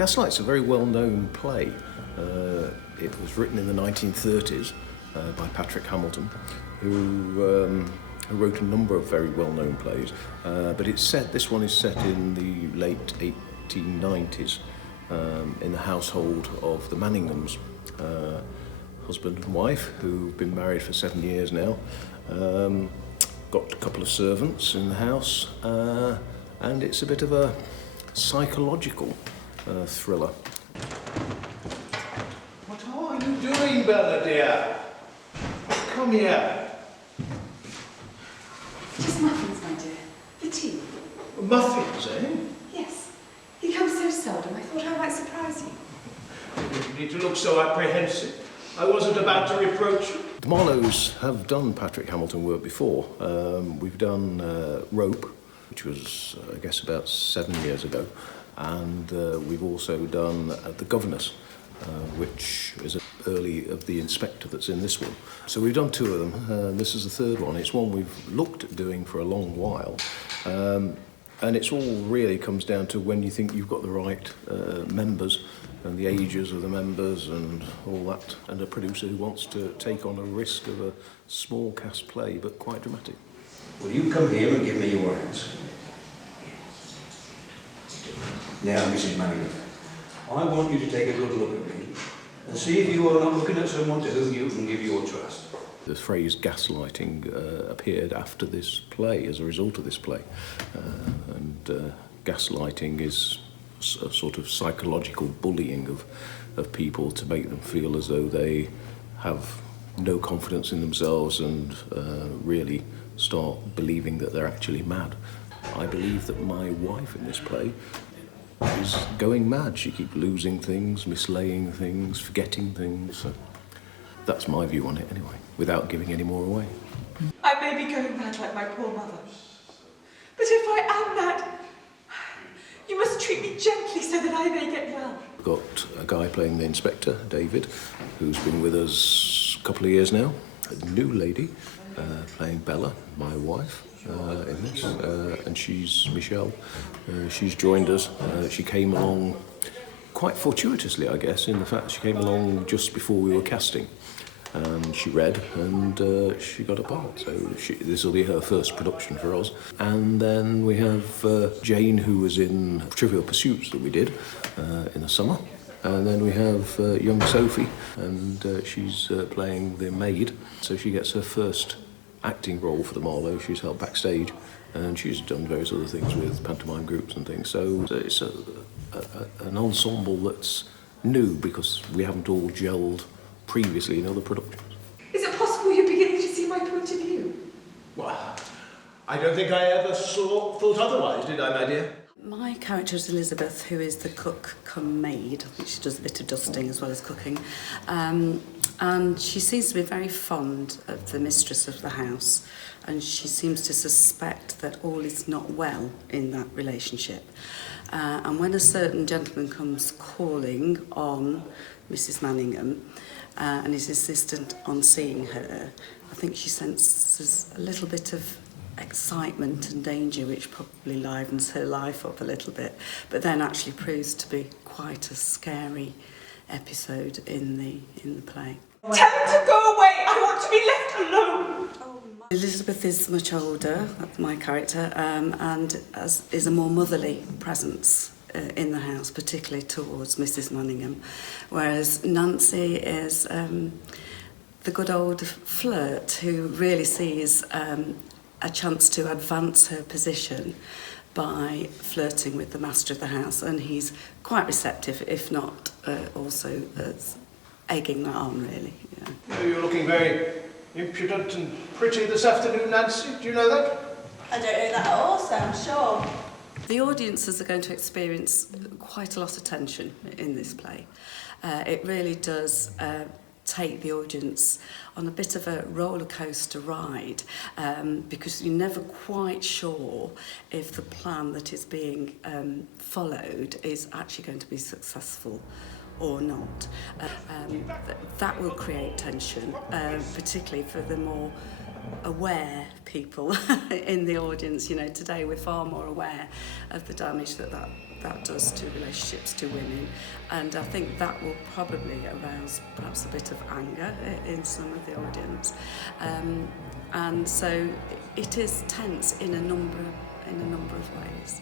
Gaslight's a very well-known play. It was written in the 1930s by Patrick Hamilton, who wrote a number of very well-known plays. But this one is set in the late 1890s in the household of the Manninghams, husband and wife, who've been married for 7 years now. Got a couple of servants in the house, and it's a bit of a psychological thriller. What are you doing, Bella, dear? Come here. Just muffins, my dear. The tea. Muffins, eh? Yes. You come so seldom, I thought I might surprise you. You didn't need to look so apprehensive. I wasn't about to reproach you. The Marlowes have done Patrick Hamilton work before. We've done Rope, which was, I guess, about 7 years ago. And we've also done The Governess, which is early of the inspector that's in this one. So we've done 2 of them. This is the 3rd one. It's one we've looked at doing for a long while. And it's all really comes down to when you think you've got the right members and the ages of the members and all that, and a producer who wants to take on a risk of a small cast play, but quite dramatic. Will you come here and give me your hands? Now, Mrs. Manningham, I want you to take a good look at me and see if you are not looking at someone to whom you can give your trust. The phrase gaslighting appeared after this play, as a result of this play. And gaslighting is a sort of psychological bullying of people to make them feel as though they have no confidence in themselves and really start believing that they're actually mad. I believe that my wife in this play is going mad. She keeps losing things, mislaying things, forgetting things. So that's my view on it anyway, without giving any more away. I may be going mad like my poor mother. But if I am mad, you must treat me gently so that I may get well. We've got a guy playing the inspector, David, who's been with us a couple of years now. A new lady playing Bella, my wife, in this, and she's Michelle. She's joined us. She came along quite fortuitously, I guess, in the fact she came along just before we were casting. She read and she got a part, so this will be her first production for us. And then we have Jane, who was in Trivial Pursuits that we did in the summer. And then we have young Sophie, and she's playing the maid, so she gets her first acting role for the Marlowe. She's held backstage, and she's done various other things with pantomime groups and things. So it's an ensemble that's new because we haven't all gelled previously in other productions. Is it possible you're beginning to see my point of view? Well, I don't think I ever thought otherwise, did I, my dear? My character is Elizabeth, who is the cook cum maid. I think she does a bit of dusting as well as cooking. And she seems to be very fond of the mistress of the house, and she seems to suspect that all is not well in that relationship. And when a certain gentleman comes calling on Mrs. Manningham and is insistent on seeing her, I think she senses a little bit of excitement and danger, which probably livens her life up a little bit, but then actually proves to be quite a scary episode in the play. Tell him to go away! I want to be left alone! Elizabeth is much older, that's my character, and is a more motherly presence in the house, particularly towards Mrs. Manningham, whereas Nancy is the good old flirt who really sees a chance to advance her position by flirting with the master of the house, and he's quite receptive, if not also egging that on, really. Yeah. You're looking very impudent and pretty this afternoon, Nancy. Do you know that? I don't know that at all, so I'm sure. The audiences are going to experience quite a lot of tension in this play. It really does take the audience on a bit of a roller coaster ride, because you're never quite sure if the plan that is being followed is actually going to be successful or not. That will create tension, particularly for the more aware people in the audience. You know, today we're far more aware of the damage that does to relationships, to women, and I think that will probably arouse perhaps a bit of anger in some of the audience, and so it is tense in a number of ways.